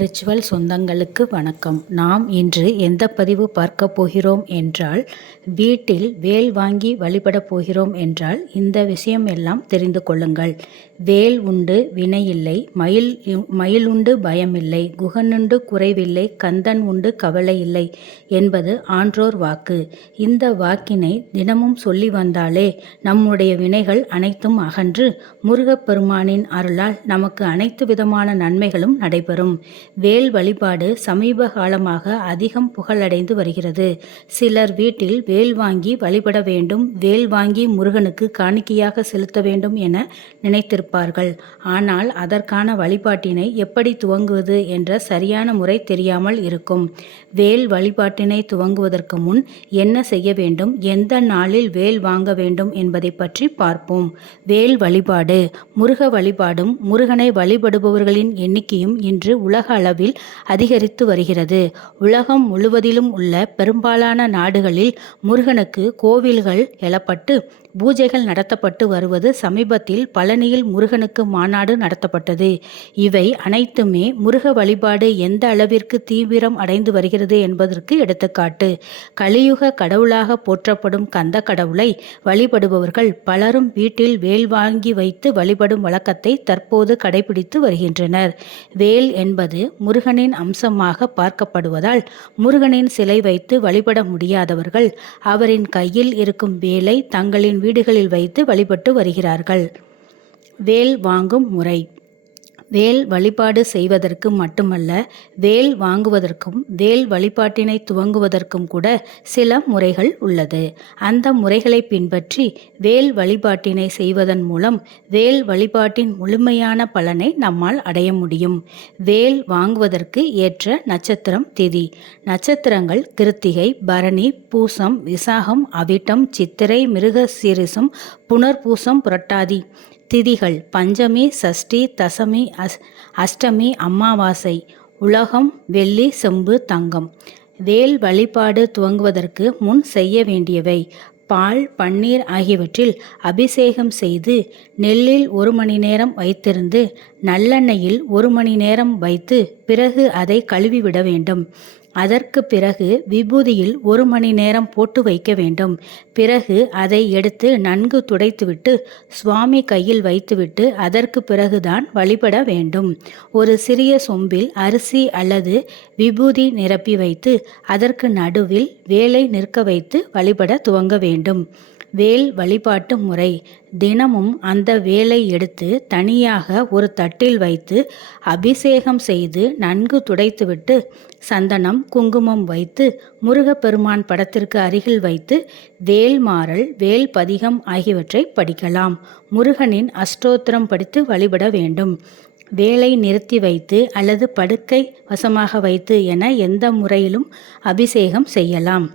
Ritual சொந்தங்களுக்கு வணக்கம். நாம் இன்று எந்த பதிவு பார்க்க போகிறோம் என்றால் வீட்டில் வேல் வாங்கி வழிபடப் போகிறோம் என்றால் இந்த விஷயம் எல்லாம் தெரிந்து கொள்ளுங்கள். வேல் உண்டு வினையில்லை மயில் மயில் உண்டு பயமில்லை குகனுண்டு குறைவில்லை கந்தன் உண்டு கவலை இல்லை என்பது ஆன்றோர் வாக்கு. இந்த வாக்கினை தினமும் சொல்லி வந்தாலே நம்முடைய வினைகள் அனைத்தும் அகன்று முருகப்பெருமானின் அருளால் நமக்கு அனைத்து விதமான நன்மைகளும் நடைபெறும். வேல் வழிபாடு சமீப காலமாக அதிகம் புகழடைந்து வருகிறது. சிலர் வீட்டில் வேல் வாங்கி வழிபட வேண்டும் வேல் வாங்கி முருகனுக்கு காணிக்கையாக செலுத்த வேண்டும் என நினைத்திருப்பார்கள். ஆனால் அதற்கான வழிபாட்டினை எப்படி துவங்குவது என்ற சரியான முறை தெரியாமல் இருக்கும். வேல் வழிபாட்டினை துவங்குவதற்கு முன் என்ன செய்ய வேண்டும் எந்த நாளில் வேல் வாங்க வேண்டும் என்பதை பற்றி பார்ப்போம். வேல் வழிபாடு முருக வழிபாடும் முருகனை வழிபடுபவர்களின் எண்ணிக்கையும் இன்று உலக அளவில் அதிகரித்து வருகிறது. உலகம் முழுவதிலும் உள்ள பெரும்பாலான நாடுகளில் முருகனுக்கு கோவில்கள் எழப்பட்டு பூஜைகள் நடத்தப்பட்டு வருவது சமீபத்தில் பழனியில் முருகனுக்கு மாநாடு நடத்தப்பட்டது. இவை அனைத்துமே முருக வழிபாடு எந்த அளவிற்கு தீவிரம் அடைந்து வருகிறது என்பதற்கு எடுத்துக்காட்டு. கலியுக கடவுளாக போற்றப்படும் கந்த கடவுளை வழிபடுபவர்கள் பலரும் வீட்டில் வேல் வாங்கி வைத்து வழிபடும் வழக்கத்தை தற்போது கடைபிடித்து வருகின்றனர். வேல் என்பது முருகனின் அம்சமாக பார்க்கப்படுவதால் முருகனின் சிலை வைத்து வழிபட முடியாதவர்கள் அவரின் கையில் இருக்கும் வேலை தங்களின் வீடுகளில் வைத்து வழிபட்டு வருகிறார்கள். வேல் வாங்கும் முறை. வேல் வழிபாடு செய்வதற்கு மட்டுமல்ல வேல் வாங்குவதற்கும் வேல் வழிபாட்டினை துவங்குவதற்கும் கூட சில முறைகள் உள்ளது. அந்த முறைகளை பின்பற்றி வேல் வழிபாட்டினை செய்வதன் மூலம் வேல் வழிபாட்டின் முழுமையான பலனை நம்மால் அடைய முடியும். வேல் வாங்குவதற்கு ஏற்ற நட்சத்திரம் திதி. நட்சத்திரங்கள் கிருத்திகை பரணி பூசம் விசாகம் அவிட்டம் சித்திரை மிருக சீரிசம் புனர்பூசம் புரட்டாதி. திதிகள் பஞ்சமி சஷ்டி தசமி அஸ் அஷ்டமி அமாவாசை உலகம் வெள்ளி செம்பு தங்கம். வேல் வழிபாடு துவங்குவதற்கு முன் செய்ய வேண்டியவை. பால் பன்னீர் ஆகியவற்றில் அபிஷேகம் செய்து நெல்லில் ஒரு மணி நேரம் வைத்திருந்து நல்லெண்ணெயில் ஒரு மணி நேரம் வைத்து பிறகு அதை கழுவிவிட வேண்டும். அதற்கு பிறகு விபூதியில் ஒரு மணி நேரம் போட்டு வைக்க வேண்டும். பிறகு அதை எடுத்து நன்கு துடைத்துவிட்டு சுவாமி கையில் வைத்துவிட்டு அதற்கு பிறகுதான் வழிபட வேண்டும். ஒரு சிறிய சொம்பில் அரிசி அல்லது விபூதி நிரப்பி வைத்து அதற்கு நடுவில் வேலை நிற்க வைத்து வழிபட துவங்க வேண்டும். வேல் வழிபாட்டு முறை. தினமும் அந்த வேலை எடுத்து தனியாக ஒரு தட்டில் வைத்து அபிஷேகம் செய்து நன்கு துடைத்துவிட்டு சந்தனம் குங்குமம் வைத்து முருகப்பெருமான் படத்திற்கு அருகில் வைத்து வேல்மாறல் வேல் பதிகம் ஆகியவற்றை படிக்கலாம். முருகனின் அஷ்டோத்திரம் படித்து வழிபட வேண்டும். வேலை நிறுத்தி வைத்து அல்லது படுக்கை வசமாக வைத்து என எந்த முறையிலும் அபிஷேகம் செய்யலாம்.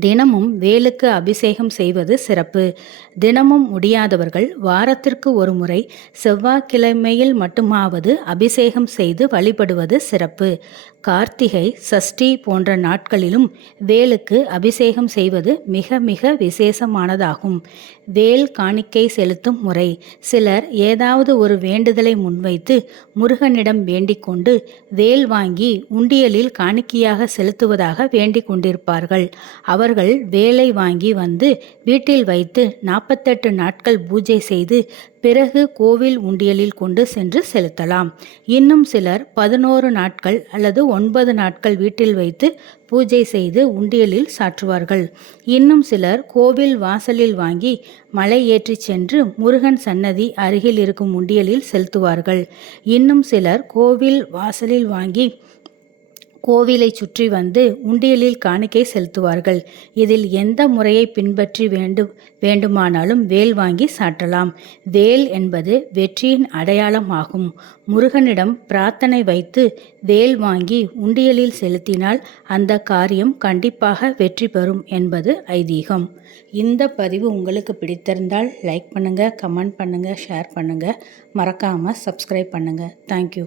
தினமும் வேலுக்கு அபிஷேகம் செய்வது சிறப்பு. தினமும் முடியாதவர்கள் வாரத்திற்கு ஒரு முறை செவ்வாய்க்கிழமையில் மட்டுமாவது அபிஷேகம் செய்து வழிபடுவது சிறப்பு. கார்த்திகை சஷ்டி போன்ற நாட்களிலும் வேலுக்கு அபிஷேகம் செய்வது மிக மிக விசேஷமானதாகும். வேல் காணிக்கை செலுத்தும் முறை. சிலர் ஏதாவது ஒரு வேண்டுதலை முன்வைத்து முருகனிடம் வேண்டிக் கொண்டு வேல் வாங்கி உண்டியலில் காணிக்கையாக செலுத்துவதாக வேண்டிக் கொண்டிருப்பார்கள். அவர்கள் வேலை வாங்கி வந்து வீட்டில் வைத்து நாற்பத்தெட்டு நாட்கள் பூஜை செய்து பிறகு கோவில் உண்டியலில் கொண்டு சென்று செலுத்தலாம். இன்னும் சிலர் பதினோரு நாட்கள் அல்லது ஒன்பது நாட்கள் வீட்டில் வைத்து பூஜை செய்து உண்டியலில் சாற்றுவார்கள். இன்னும் சிலர் கோவில் வாசலில் வாங்கி மலை ஏற்றி சென்று முருகன் சன்னதி அருகில் இருக்கும் உண்டியலில் செலுத்துவார்கள். இன்னும் சிலர் கோவில் வாசலில் வாங்கி கோவிலை சுற்றி வந்து உண்டியலில் காணிக்கை செலுத்துவார்கள். இதில் எந்த முறையை பின்பற்றி வேண்டும் வேண்டுமானாலும் வேல் வாங்கி சாட்டலாம் வேல் என்பது வெற்றியின் அடையாளம் ஆகும் முருகனிடம் பிரார்த்தனை வைத்து வேல் வாங்கி உண்டியலில் செலுத்தினால் அந்த காரியம் கண்டிப்பாக வெற்றி பெறும் என்பது ஐதீகம். இந்த பதிவு உங்களுக்கு பிடித்திருந்தால் லைக் பண்ணுங்கள் கமெண்ட் பண்ணுங்கள் ஷேர் பண்ணுங்கள் மறக்காமல் சப்ஸ்கிரைப் பண்ணுங்கள் தேங்க்யூ.